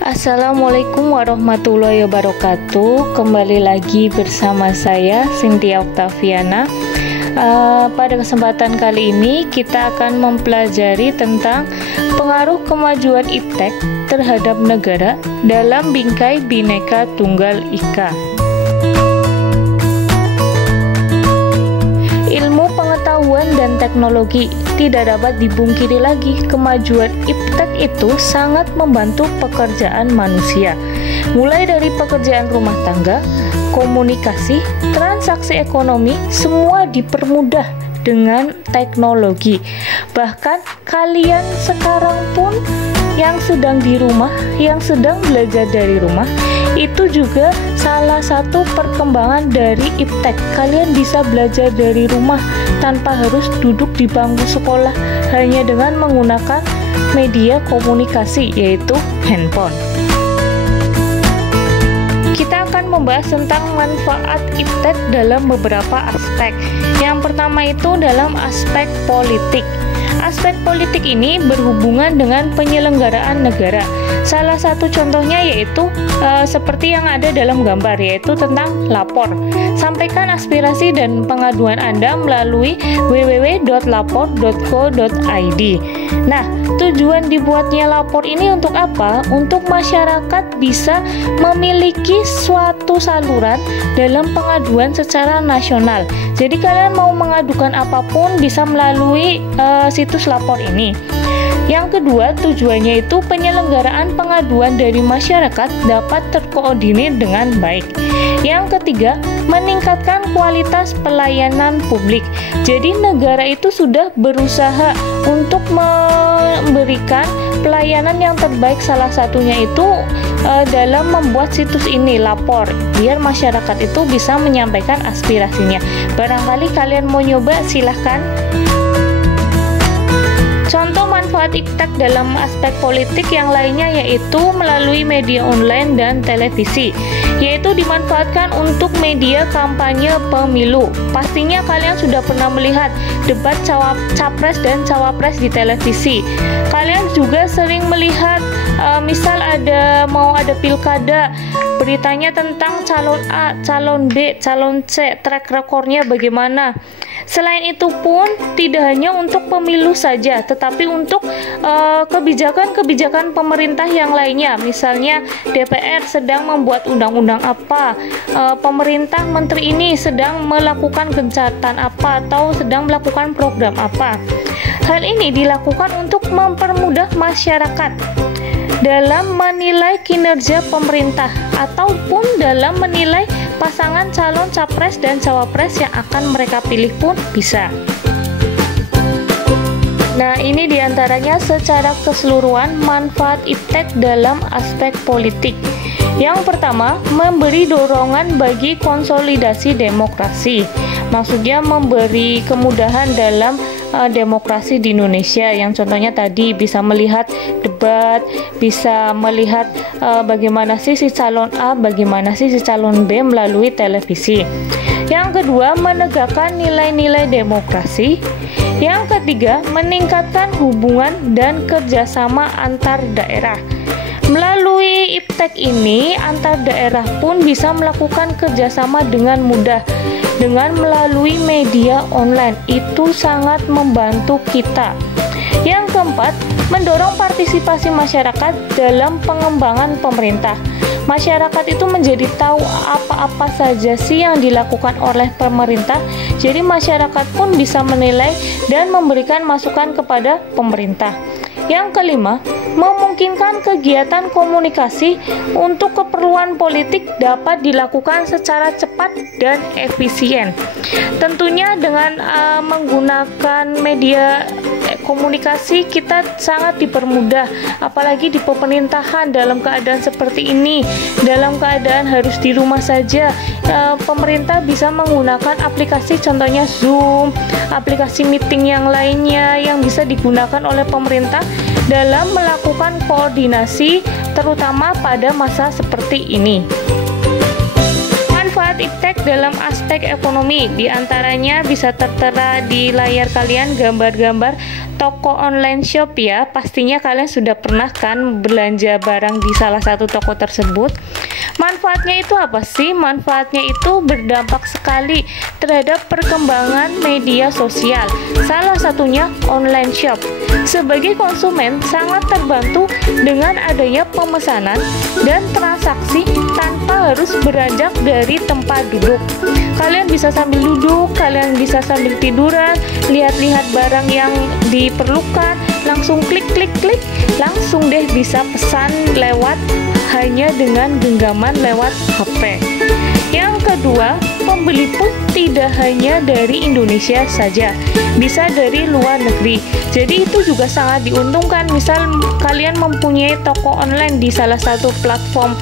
Assalamualaikum warahmatullahi wabarakatuh. Kembali lagi bersama saya Cynthia Octaviana. Pada kesempatan kali ini kita akan mempelajari tentang pengaruh kemajuan iptek terhadap negara dalam bingkai Bhinneka Tunggal Ika. Ilmu pengetahuan dan teknologi tidak dapat dipungkiri lagi. Kemajuan iptek itu sangat membantu pekerjaan manusia, mulai dari pekerjaan rumah tangga, komunikasi, transaksi ekonomi, semua dipermudah dengan teknologi. Bahkan kalian sekarang pun yang sedang di rumah, yang sedang belajar dari rumah, itu juga salah satu perkembangan dari iptek. Kalian bisa belajar dari rumah tanpa harus duduk di bangku sekolah, hanya dengan menggunakan media komunikasi, yaitu handphone. Kita akan membahas tentang manfaat iptek dalam beberapa aspek. Yang pertama itu dalam aspek politik. Aspek politik ini berhubungan dengan penyelenggaraan negara. Salah satu contohnya yaitu seperti yang ada dalam gambar, yaitu tentang lapor. Sampaikan aspirasi dan pengaduan Anda melalui www.lapor.co.id. Nah, tujuan dibuatnya lapor ini untuk apa? Untuk masyarakat bisa memiliki suatu saluran dalam pengaduan secara nasional. Jadi kalian mau mengadukan apapun bisa melalui situs lapor ini. Yang kedua, tujuannya itu penyelenggaraan pengaduan dari masyarakat dapat terkoordinir dengan baik. Yang ketiga, meningkatkan kualitas pelayanan publik. Jadi negara itu sudah berusaha untuk memberikan pelayanan yang terbaik, salah satunya itu dalam membuat situs ini, lapor, biar masyarakat itu bisa menyampaikan aspirasinya. Barangkali kalian mau nyoba, silahkan. Contoh manfaat iptek dalam aspek politik yang lainnya yaitu melalui media online dan televisi, yaitu dimanfaatkan untuk media kampanye pemilu. Pastinya kalian sudah pernah melihat debat capres dan cawapres di televisi. Kalian juga sering melihat misal mau ada pilkada, beritanya tentang calon A, calon B, calon C, track recordnya bagaimana. Selain itu pun tidak hanya untuk pemilu saja, tetapi untuk kebijakan-kebijakan pemerintah yang lainnya. Misalnya DPR sedang membuat undang-undang apa, pemerintah menteri ini sedang melakukan gencatan apa, atau sedang melakukan program apa. Hal ini dilakukan untuk mempermudah masyarakat dalam menilai kinerja pemerintah ataupun dalam menilai pasangan calon capres dan cawapres yang akan mereka pilih pun bisa. Nah, ini diantaranya secara keseluruhan manfaat iptek dalam aspek politik. Yang pertama, memberi dorongan bagi konsolidasi demokrasi. Maksudnya memberi kemudahan dalam demokrasi di Indonesia, yang contohnya tadi bisa melihat debat, bisa melihat bagaimana sih si calon A, bagaimana sih si calon B melalui televisi. Yang kedua, menegakkan nilai-nilai demokrasi. Yang ketiga, meningkatkan hubungan dan kerjasama antar daerah. Melalui iptek ini, antar daerah pun bisa melakukan kerjasama dengan mudah dengan melalui media online. Itu sangat membantu kita. Yang keempat, mendorong partisipasi masyarakat dalam pengembangan pemerintah. Masyarakat itu menjadi tahu apa-apa saja sih yang dilakukan oleh pemerintah. Jadi masyarakat pun bisa menilai dan memberikan masukan kepada pemerintah. Yang kelima, memungkinkan kegiatan komunikasi untuk keperluan politik dapat dilakukan secara cepat dan efisien. Tentunya dengan menggunakan media komunikasi kita sangat dipermudah, apalagi di pemerintahan dalam keadaan seperti ini, dalam keadaan harus di rumah saja. Pemerintah bisa menggunakan aplikasi, contohnya Zoom, aplikasi meeting yang lainnya yang bisa digunakan oleh pemerintah dalam melakukan koordinasi, terutama pada masa seperti ini. Manfaat iptek dalam aspek ekonomi, diantaranya bisa tertera di layar kalian gambar-gambar toko online shop ya. Pastinya kalian sudah pernah kan belanja barang di salah satu toko tersebut. Manfaatnya itu apa sih? Manfaatnya itu berdampak sekali terhadap perkembangan media sosial, salah satunya online shop. Sebagai konsumen sangat terbantu dengan adanya pemesanan dan transaksi tanpa harus beranjak dari tempat duduk. Kalian bisa sambil duduk, kalian bisa sambil tiduran, lihat-lihat barang yang diperlukan, langsung klik, langsung deh bisa pesan lewat hanya dengan genggaman lewat HP. Yang kedua, pembeli pun tidak hanya dari Indonesia saja, bisa dari luar negeri. Jadi itu juga sangat diuntungkan. Misal kalian mempunyai toko online di salah satu platform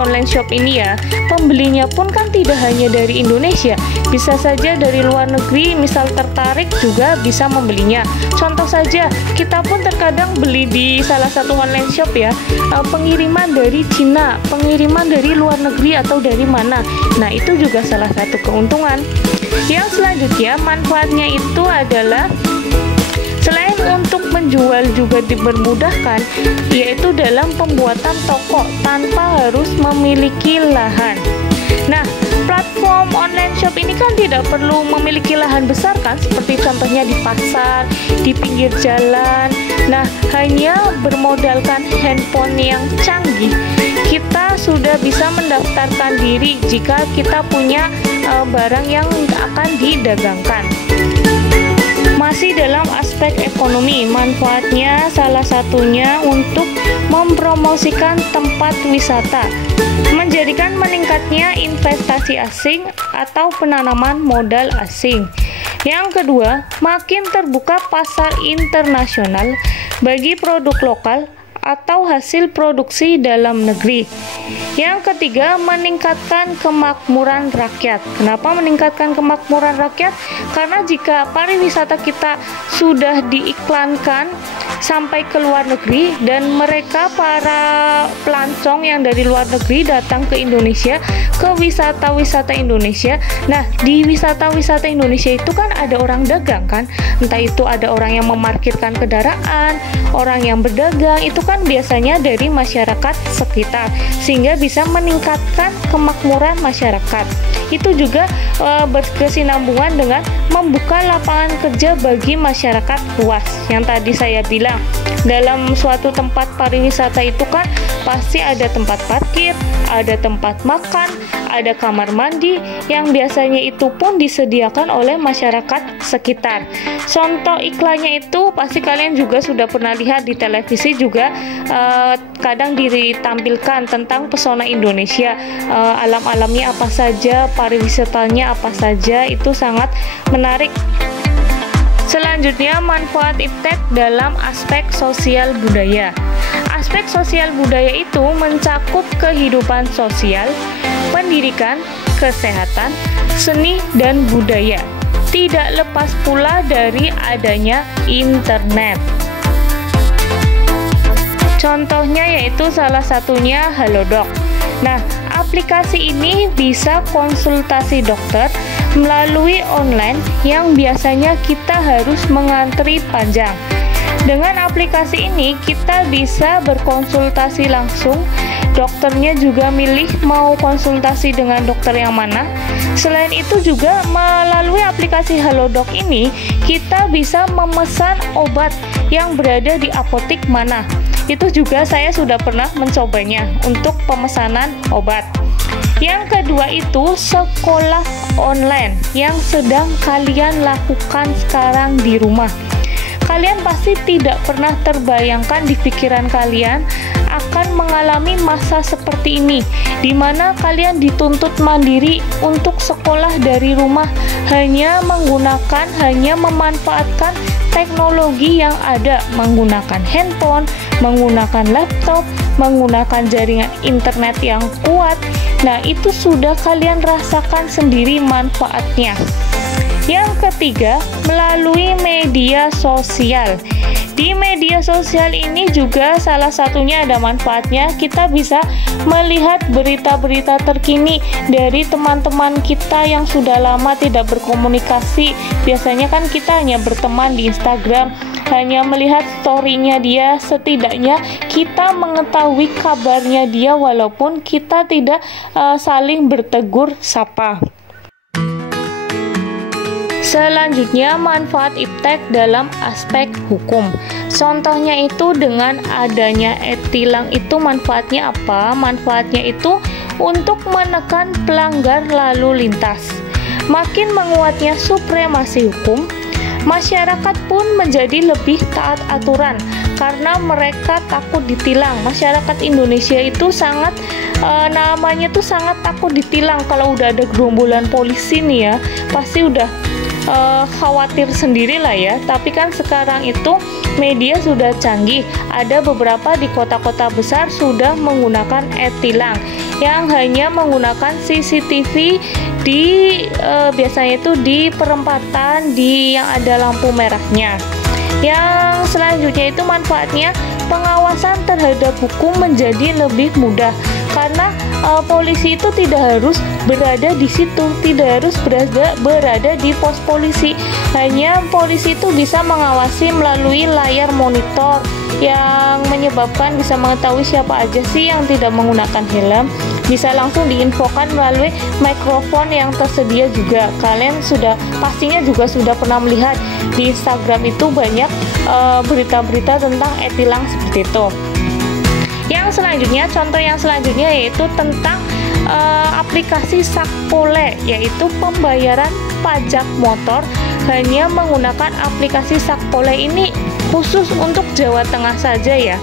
online shop ini ya, pembelinya pun kan tidak hanya dari Indonesia, bisa saja dari luar negeri, misal tertarik juga bisa membelinya. Contoh saja, kita pun terkadang beli di salah satu online shop ya, pengiriman dari Cina, pengiriman dari luar negeri atau dari mana. Nah, itu juga salah satu keuntungan. Yang selanjutnya, manfaatnya itu adalah selain untuk menjual juga dipermudahkan, yaitu dalam pembuatan toko tanpa harus memiliki lahan. Nah, platform online shop ini kan tidak perlu memiliki lahan besar kan, seperti contohnya di pasar, di pinggir jalan. Nah, hanya bermodalkan handphone yang canggih, kita sudah bisa mendaftarkan diri jika kita punya barang yang akan didagangkan. Masih dalam aspek ekonomi, manfaatnya salah satunya untuk mempromosikan tempat wisata, menjadikan meningkatnya investasi asing atau penanaman modal asing. Yang kedua, makin terbuka pasar internasional bagi produk lokal atau hasil produksi dalam negeri. Yang ketiga, meningkatkan kemakmuran rakyat. Kenapa meningkatkan kemakmuran rakyat? Karena jika pariwisata kita sudah diiklankan sampai ke luar negeri dan mereka para pelancong yang dari luar negeri datang ke Indonesia, ke wisata-wisata Indonesia. Nah, di wisata-wisata Indonesia itu kan ada orang dagang kan, entah itu ada orang yang memarkirkan kendaraan, orang yang berdagang, itu kan biasanya dari masyarakat sekitar, sehingga bisa meningkatkan kemakmuran masyarakat. Itu juga berkesinambungan dengan membuka lapangan kerja bagi masyarakat luas. Yang tadi saya bilang, dalam suatu tempat pariwisata itu kan pasti ada tempat parkir, ada tempat makan, ada kamar mandi yang biasanya itu pun disediakan oleh masyarakat sekitar. Contoh iklannya itu pasti kalian juga sudah pernah lihat di televisi juga, kadang ditampilkan tentang pesona Indonesia, alam-alamnya apa saja, pariwisatanya apa saja, itu sangat menarik. Selanjutnya, manfaat iptek dalam aspek sosial budaya. Aspek sosial budaya itu mencakup kehidupan sosial, pendidikan, kesehatan, seni, dan budaya. Tidak lepas pula dari adanya internet. Contohnya yaitu salah satunya Halodoc. Nah, aplikasi ini bisa konsultasi dokter melalui online yang biasanya kita harus mengantri panjang. Dengan aplikasi ini kita bisa berkonsultasi langsung, dokternya juga milih mau konsultasi dengan dokter yang mana. Selain itu juga melalui aplikasi Halodoc ini kita bisa memesan obat yang berada di apotik mana. Itu juga saya sudah pernah mencobanya untuk pemesanan obat. Yang kedua itu sekolah online yang sedang kalian lakukan sekarang di rumah. Kalian pasti tidak pernah terbayangkan di pikiran kalian akan mengalami masa seperti ini, di mana kalian dituntut mandiri untuk sekolah dari rumah, hanya memanfaatkan teknologi yang ada, menggunakan handphone, menggunakan laptop, menggunakan jaringan internet yang kuat. Nah, itu sudah kalian rasakan sendiri manfaatnya. Yang ketiga, melalui media sosial. Di Di media sosial ini juga salah satunya ada manfaatnya, kita bisa melihat berita-berita terkini dari teman-teman kita yang sudah lama tidak berkomunikasi. Biasanya kan kita hanya berteman di Instagram, hanya melihat story-nya dia, setidaknya kita mengetahui kabarnya dia walaupun kita tidak saling bertegur sapa. Selanjutnya, manfaat iptek dalam aspek hukum. Contohnya itu dengan adanya e-tilang itu manfaatnya apa? Manfaatnya itu untuk menekan pelanggar lalu lintas. Makin menguatnya supremasi hukum, masyarakat pun menjadi lebih taat aturan karena mereka takut ditilang. Masyarakat Indonesia itu sangat sangat takut ditilang. Kalau udah ada gerombolan polisi nih ya, pasti udah khawatir sendiri lah ya. Tapi kan sekarang itu media sudah canggih, ada beberapa di kota-kota besar sudah menggunakan e-tilang yang hanya menggunakan CCTV di biasanya itu di perempatan yang ada lampu merahnya. Yang selanjutnya itu manfaatnya pengawasan terhadap hukum menjadi lebih mudah karena polisi itu tidak harus berada di situ, tidak harus berada di pos polisi. Hanya polisi itu bisa mengawasi melalui layar monitor yang menyebabkan bisa mengetahui siapa aja sih yang tidak menggunakan helm. Bisa langsung diinfokan melalui mikrofon yang tersedia juga. Kalian pastinya juga sudah pernah melihat di Instagram itu banyak berita-berita tentang e-tilang seperti itu. Contoh yang selanjutnya yaitu tentang aplikasi Sakpole, yaitu pembayaran pajak motor hanya menggunakan aplikasi Sakpole ini khusus untuk Jawa Tengah saja ya.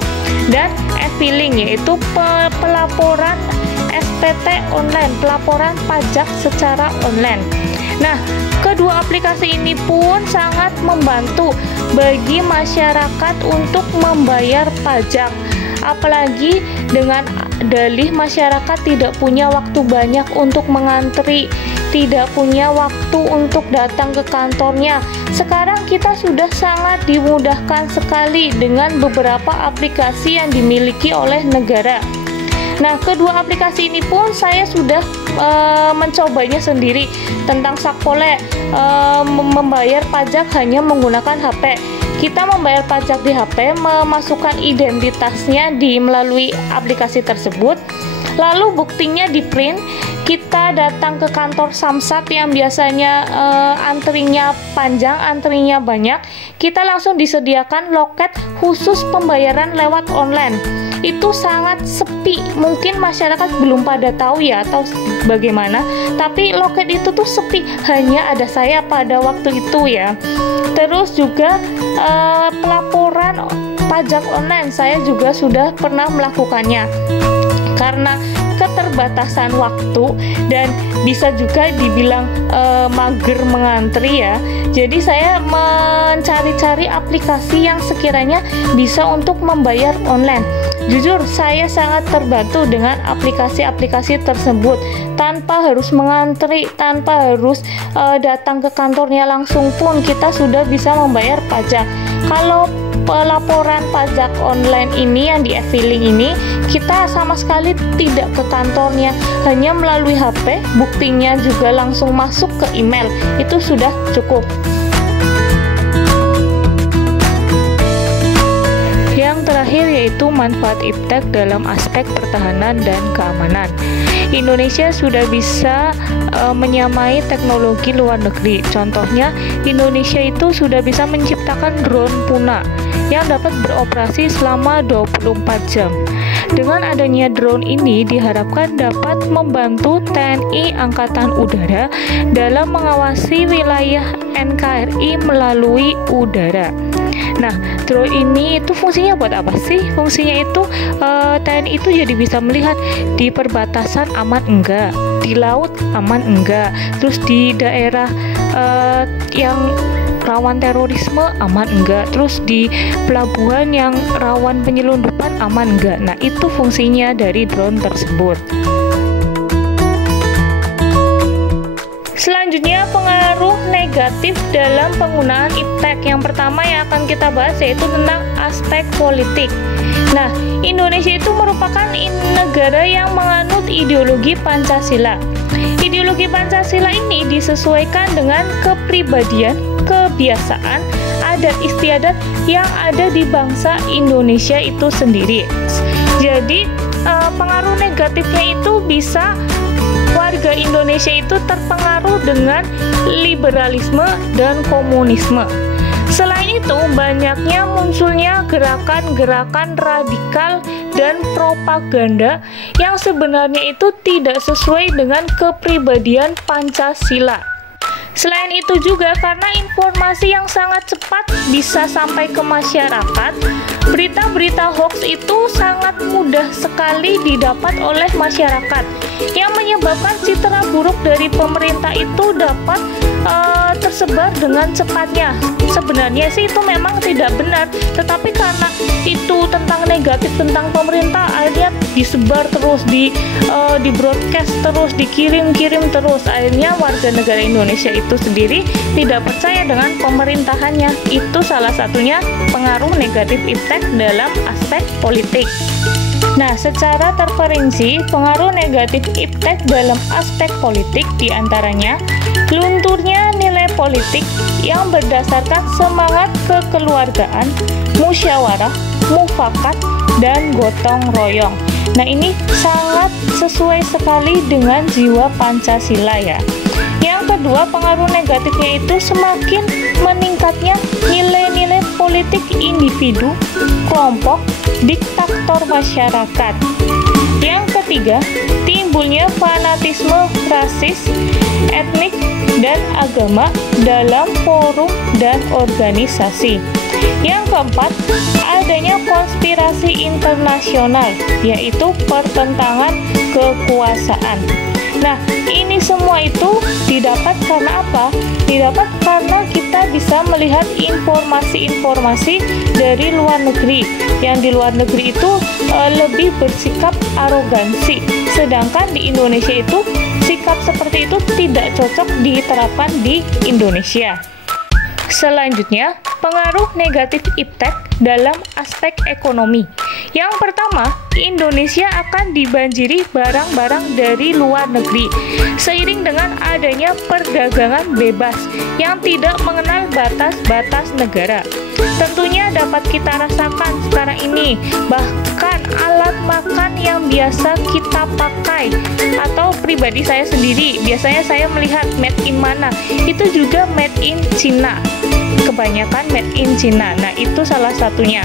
Dan e-filing yaitu pelaporan SPT online, pelaporan pajak secara online. Nah, kedua aplikasi ini pun sangat membantu bagi masyarakat untuk membayar pajak. Apalagi dengan dalih masyarakat tidak punya waktu banyak untuk mengantri, tidak punya waktu untuk datang ke kantornya. Sekarang kita sudah sangat dimudahkan sekali dengan beberapa aplikasi yang dimiliki oleh negara. Nah, kedua aplikasi ini pun saya sudah mencobanya sendiri tentang Sakpole, membayar pajak hanya menggunakan HP. Kita membayar pajak di HP, memasukkan identitasnya melalui aplikasi tersebut, lalu buktinya di print. Kita datang ke kantor Samsat yang biasanya antrinya panjang, antrinya banyak, kita langsung disediakan loket khusus pembayaran lewat online. Itu sangat sepi, mungkin masyarakat belum pada tahu ya atau bagaimana, tapi loket itu tuh sepi, hanya ada saya pada waktu itu ya. Terus juga pelaporan pajak online saya juga sudah pernah melakukannya karena keterbatasan waktu dan bisa juga dibilang mager mengantri ya. Jadi saya mencari-cari aplikasi yang sekiranya bisa untuk membayar online. Jujur saya sangat terbantu dengan aplikasi-aplikasi tersebut, tanpa harus mengantri, tanpa harus datang ke kantornya langsung pun kita sudah bisa membayar pajak. Kalau pelaporan pajak online ini yang di e-filing ini, kita sama sekali tidak ke kantornya, hanya melalui HP, buktinya juga langsung masuk ke email. Itu sudah cukup. Yang terakhir yaitu manfaat iptek dalam aspek pertahanan dan keamanan. Indonesia sudah bisa menyamai teknologi luar negeri. Contohnya, Indonesia itu sudah bisa menciptakan drone Puna yang dapat beroperasi selama 24 jam. Dengan adanya drone ini diharapkan dapat membantu TNI Angkatan Udara dalam mengawasi wilayah NKRI melalui udara. Nah, drone ini itu fungsinya buat apa sih? Fungsinya itu TNI itu jadi bisa melihat di perbatasan aman enggak, di laut aman enggak, terus di daerah yang rawan terorisme aman enggak, terus di pelabuhan yang rawan penyelundupan aman enggak. Nah, itu fungsinya dari drone tersebut. Selanjutnya, pengaruh negatif dalam penggunaan iptek. Yang pertama yang akan kita bahas yaitu tentang aspek politik. Nah, Indonesia itu merupakan negara yang menganut ideologi Pancasila. Ideologi Pancasila ini disesuaikan dengan kepribadian, kebiasaan, adat istiadat yang ada di bangsa Indonesia itu sendiri. Jadi, pengaruh negatifnya itu bisa warga Indonesia itu terpengaruh dengan liberalisme dan komunisme. Selain itu, banyaknya munculnya gerakan-gerakan radikal dan propaganda yang sebenarnya itu tidak sesuai dengan kepribadian Pancasila. Selain itu juga karena informasi yang sangat cepat bisa sampai ke masyarakat, berita-berita hoax itu sangat mudah sekali didapat oleh masyarakat, yang menyebabkan citra buruk dari pemerintah itu dapat tersebar dengan cepatnya. Sebenarnya sih itu memang tidak benar, tetapi karena itu tentang negatif tentang pemerintah, akhirnya disebar terus, di broadcast terus, dikirim terus, akhirnya warga negara Indonesia itu sendiri tidak percaya dengan pemerintahannya. Itu salah satunya pengaruh negatif impact dalam aspek politik. Nah, secara terperinci, pengaruh negatif impact dalam aspek politik diantaranya lunturnya nilai politik yang berdasarkan semangat kekeluargaan, musyawarah, mufakat, dan gotong royong. Nah, ini sangat sesuai sekali dengan jiwa Pancasila ya. Yang kedua, pengaruh negatifnya itu semakin meningkatnya nilai-nilai politik individu, kelompok, diktator masyarakat. Yang ketiga, timbulnya fanatisme rasis, etnik, dan agama dalam forum dan organisasi. Yang keempat, adanya konspirasi internasional, yaitu pertentangan kekuasaan. Nah, ini semua itu didapat karena apa? Didapat karena kita bisa melihat informasi-informasi dari luar negeri, yang di luar negeri itu lebih bersikap arogansi, sedangkan di Indonesia itu sikap seperti itu tidak cocok diterapkan di Indonesia. Selanjutnya, pengaruh negatif impact dalam aspek ekonomi. Yang pertama, Indonesia akan dibanjiri barang-barang dari luar negeri seiring dengan adanya perdagangan bebas yang tidak mengenal batas-batas negara. Tentunya dapat kita rasakan sekarang ini, bahkan alat makan yang biasa kita pakai atau pribadi saya sendiri, biasanya saya melihat made in mana, itu juga made in China. Kebanyakan made in China. Nah, itu salah satunya.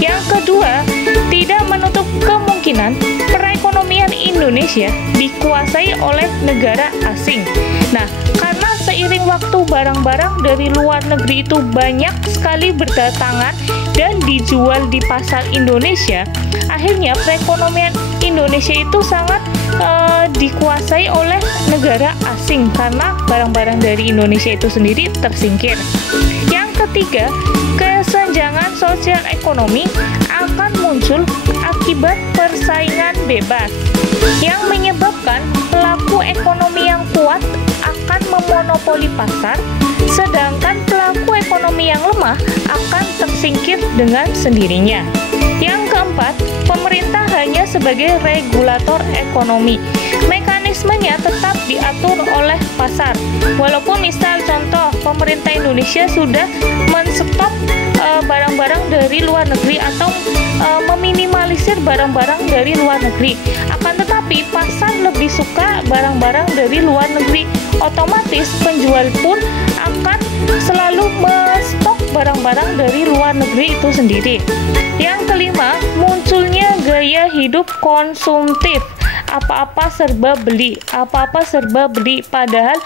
Yang kedua, tidak menutup kemungkinan perekonomian Indonesia dikuasai oleh negara asing. Nah, karena seiring waktu barang-barang dari luar negeri itu banyak sekali berdatangan dan dijual di pasar Indonesia, akhirnya perekonomian Indonesia itu sangat dikuasai oleh negara asing karena barang-barang dari Indonesia itu sendiri tersingkir. Yang ketiga, kesenjangan sosial ekonomi akan muncul akibat persaingan bebas yang menyebabkan pelaku ekonomi yang kuat akan memonopoli pasar, sedangkan pelaku ekonomi yang lemah akan tersingkir dengan sendirinya. Yang keempat, pemerintah hanya sebagai regulator ekonomi. Mekanismenya tetap diatur oleh pasar. Walaupun misal contoh, pemerintah Indonesia sudah menstop barang-barang dari luar negeri atau meminimalisir barang-barang dari luar negeri. Akan tetapi pasar lebih suka barang-barang dari luar negeri. Otomatis penjual pun akan selalu stok barang-barang dari luar negeri itu sendiri. Yang kelima, munculnya gaya hidup konsumtif. Apa-apa serba beli, padahal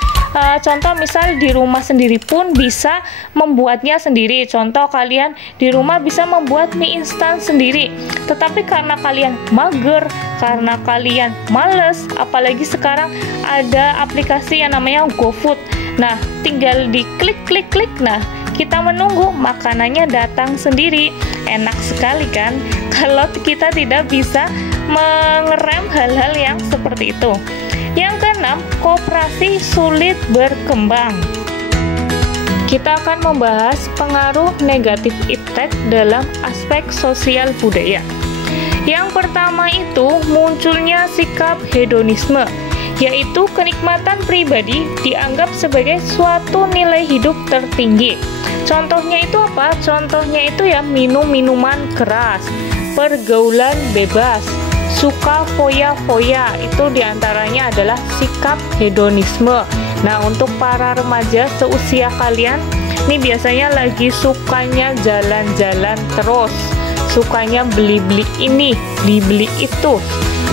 contoh misal di rumah sendiri pun bisa membuatnya sendiri. Contoh kalian di rumah bisa membuat mie instan sendiri, tetapi karena kalian mager, karena kalian males, apalagi sekarang ada aplikasi yang namanya GoFood. Nah, tinggal diklik, nah kita menunggu makanannya datang sendiri. Enak sekali kan kalau kita tidak bisa mengerem hal-hal yang seperti itu. Yang keenam, koperasi sulit berkembang. kita akan membahas pengaruh negatif iptek dalam aspek sosial budaya. Yang pertama itu munculnya sikap hedonisme, yaitu kenikmatan pribadi dianggap sebagai suatu nilai hidup tertinggi. Contohnya itu apa? Contohnya itu ya minum-minuman keras, pergaulan bebas, suka foya-foya, itu diantaranya adalah sikap hedonisme. Nah, untuk para remaja seusia kalian, ini biasanya lagi sukanya jalan-jalan terus, sukanya beli-beli ini, beli-beli itu,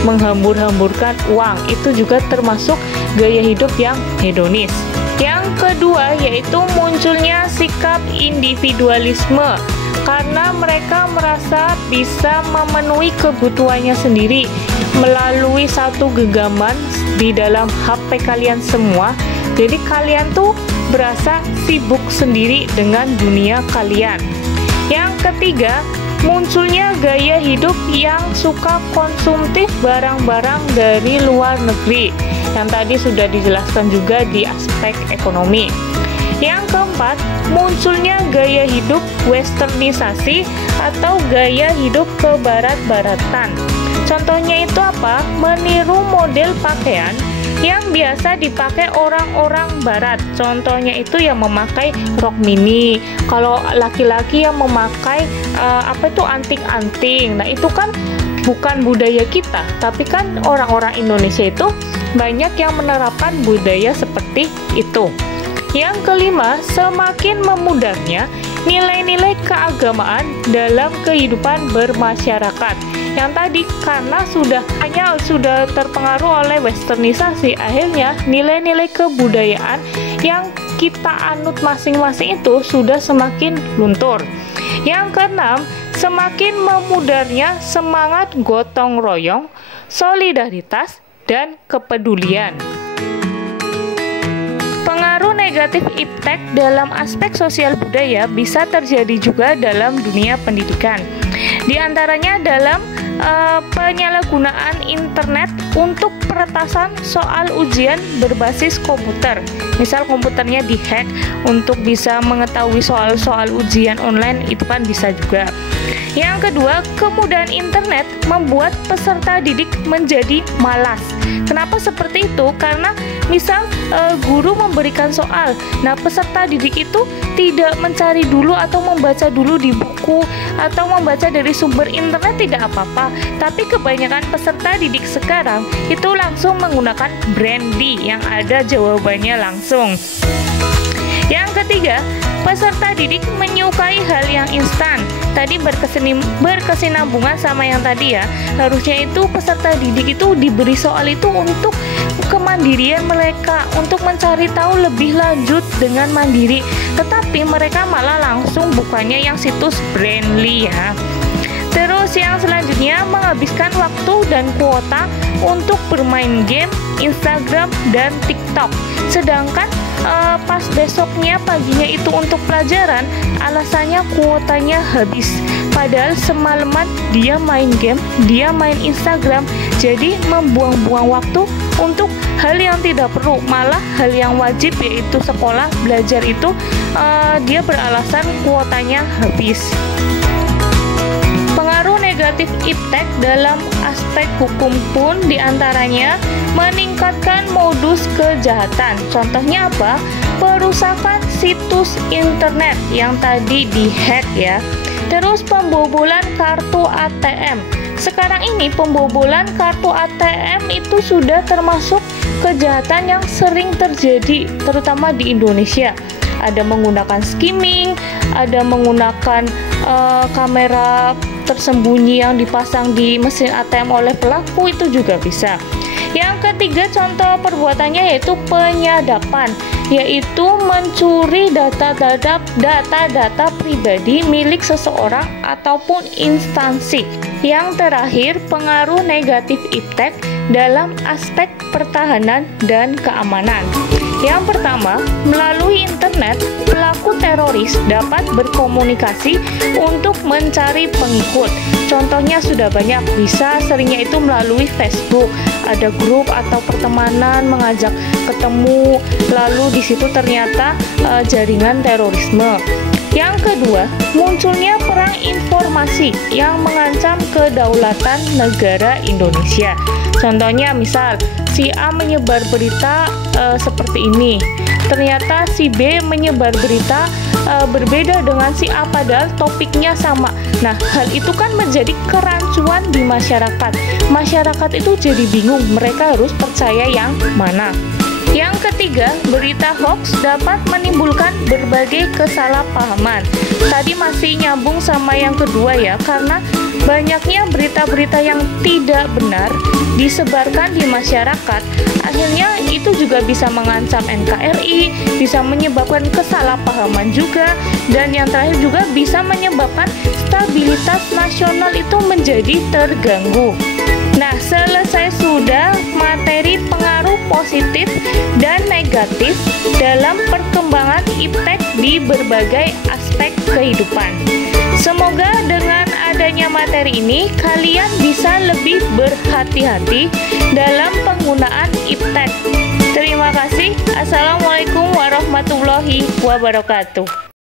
menghambur-hamburkan uang, itu juga termasuk gaya hidup yang hedonis. Yang kedua yaitu munculnya sikap individualisme, karena mereka merasa bisa memenuhi kebutuhannya sendiri melalui satu genggaman di dalam HP kalian semua. Jadi kalian tuh berasa sibuk sendiri dengan dunia kalian. Yang ketiga, munculnya gaya hidup yang suka konsumtif barang-barang dari luar negeri, yang tadi sudah dijelaskan juga di aspek ekonomi. Yang keempat, munculnya gaya hidup westernisasi atau gaya hidup kebarat-baratan. Contohnya itu apa? Meniru model pakaian yang biasa dipakai orang-orang barat. Contohnya itu yang memakai rok mini. Kalau laki-laki yang memakai anting-anting. Nah, itu kan bukan budaya kita, tapi kan orang-orang Indonesia itu banyak yang menerapkan budaya seperti itu. Yang kelima, semakin memudarnya nilai-nilai keagamaan dalam kehidupan bermasyarakat. Yang tadi karena sudah terpengaruh oleh westernisasi, akhirnya nilai-nilai kebudayaan yang kita anut masing-masing itu sudah semakin luntur. Yang keenam, semakin memudarnya semangat gotong royong, solidaritas, dan kepedulian. Pengaruh negatif iptek dalam aspek sosial budaya bisa terjadi juga dalam dunia pendidikan. Di antaranya dalam penyalahgunaan internet untuk peretasan soal ujian berbasis komputer. Misal komputernya dihack untuk bisa mengetahui soal-soal ujian online, itu kan bisa juga. Yang kedua, kemudahan internet membuat peserta didik menjadi malas. Kenapa seperti itu? Karena misal guru memberikan soal, nah peserta didik itu tidak mencari dulu atau membaca dulu di buku atau membaca dari sumber internet, tidak apa-apa. Tapi kebanyakan peserta didik sekarang itu langsung menggunakan Brandy yang ada jawabannya langsung. Yang ketiga, peserta didik menyukai hal yang instan. Tadi berkesinambungan sama yang tadi ya. Harusnya itu peserta didik itu diberi soal itu untuk kemandirian mereka, untuk mencari tahu lebih lanjut dengan mandiri. Tetapi mereka malah langsung bukanya yang situs Brainly ya. Terus yang selanjutnya, menghabiskan waktu dan kuota untuk bermain game, Instagram, dan TikTok. Sedangkan pas besoknya paginya itu untuk pelajaran, alasannya kuotanya habis. Padahal semalaman dia main game, dia main Instagram, jadi membuang-buang waktu untuk hal yang tidak perlu. Malah hal yang wajib yaitu sekolah, belajar itu dia beralasan kuotanya habis. Pengaruh negatif iptek dalam aspek hukum pun diantaranya meningkatkan modus kejahatan. Contohnya apa? Perusakan situs internet yang tadi dihack ya. Terus pembobolan kartu ATM. Sekarang ini pembobolan kartu ATM itu sudah termasuk kejahatan yang sering terjadi terutama di Indonesia. Ada menggunakan skimming, ada menggunakan kamera tersembunyi yang dipasang di mesin ATM oleh pelaku, itu juga bisa. Yang ketiga contoh perbuatannya yaitu penyadapan, yaitu mencuri data-data pribadi milik seseorang ataupun instansi. Yang terakhir, pengaruh negatif iptek dalam aspek pertahanan dan keamanan. Yang pertama, melalui internet, pelaku teroris dapat berkomunikasi untuk mencari pengikut. Contohnya sudah banyak, bisa seringnya itu melalui Facebook, ada grup atau pertemanan mengajak ketemu, lalu di situ ternyata jaringan terorisme. Yang kedua, munculnya perang informasi yang mengancam kedaulatan negara Indonesia. Contohnya misal, si A menyebar berita seperti ini, ternyata si B menyebar berita berbeda dengan si A padahal topiknya sama. Nah, hal itu kan menjadi kerancuan di masyarakat. Masyarakat itu jadi bingung, mereka harus percaya yang mana. Yang ketiga, berita hoax dapat menimbulkan berbagai kesalahpahaman. Tadi masih nyambung sama yang kedua ya, karena banyaknya berita-berita yang tidak benar disebarkan di masyarakat, akhirnya itu juga bisa mengancam NKRI, bisa menyebabkan kesalahpahaman juga, dan yang terakhir juga bisa menyebabkan stabilitas nasional itu menjadi terganggu. Nah, selesai sudah materi pengaruh positif dan negatif dalam perkembangan iptek di berbagai aspek kehidupan. Semoga dengan adanya materi ini, kalian bisa lebih berhati-hati dalam penggunaan iptek. Terima kasih. Assalamualaikum warahmatullahi wabarakatuh.